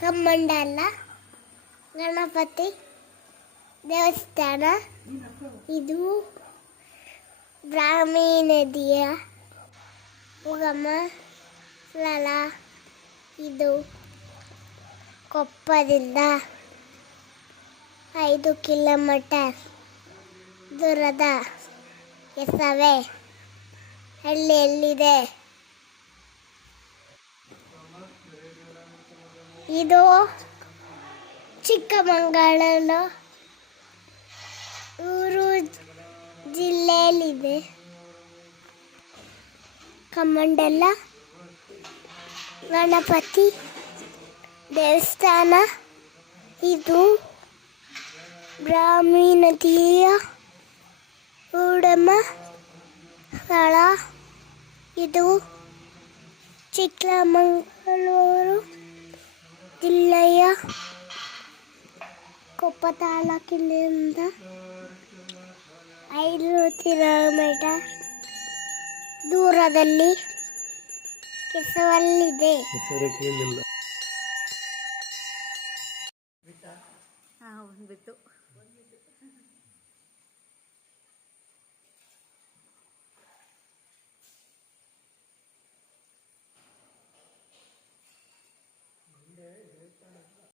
ಕಮ್ಮಂಡಲ ಗಣಪತಿ ದೇವಸ್ಥಾನ. ಇದು ಬ್ರಾಹ್ಮಿ ನದಿಯ ಉಗಮ ಸ್ಥಳ. ಇದು ಕೊಪ್ಪದಿಂದ ಐದು ಕಿಲೋಮೀಟರ್ ದೂರದ ಎಸವೆ ಹಳ್ಳಿಯಲ್ಲಿದೆ. ಇದು ಚಿಕ್ಕಮಗಳೂರು ಊರು ಜಿಲ್ಲೆಯಲ್ಲಿದೆ. ಕಮಂಡಲ ಗಣಪತಿ ದೇವಸ್ಥಾನ ಇದು ಬ್ರಾಹ್ಮಿ ನದಿಯ ಉಡಮ ಸ್ಥಳ. ಇದು ಚಿಕ್ಕಮಗಳೂರು ಜಿಲ್ಲೆಯ ಕೊಪ್ಪ ತಾಲೂಕಿನಿಂದ ಐದು ಕಿಲೋಮೀಟರ್ ದೂರದಲ್ಲಿ ಕೆಸವಲ್ಲಿದೆ. ಹೆಸರಿಟ್ಟಿಲ್ಲ ಹಾಂ ಒಂದು ಬಿತ್ತು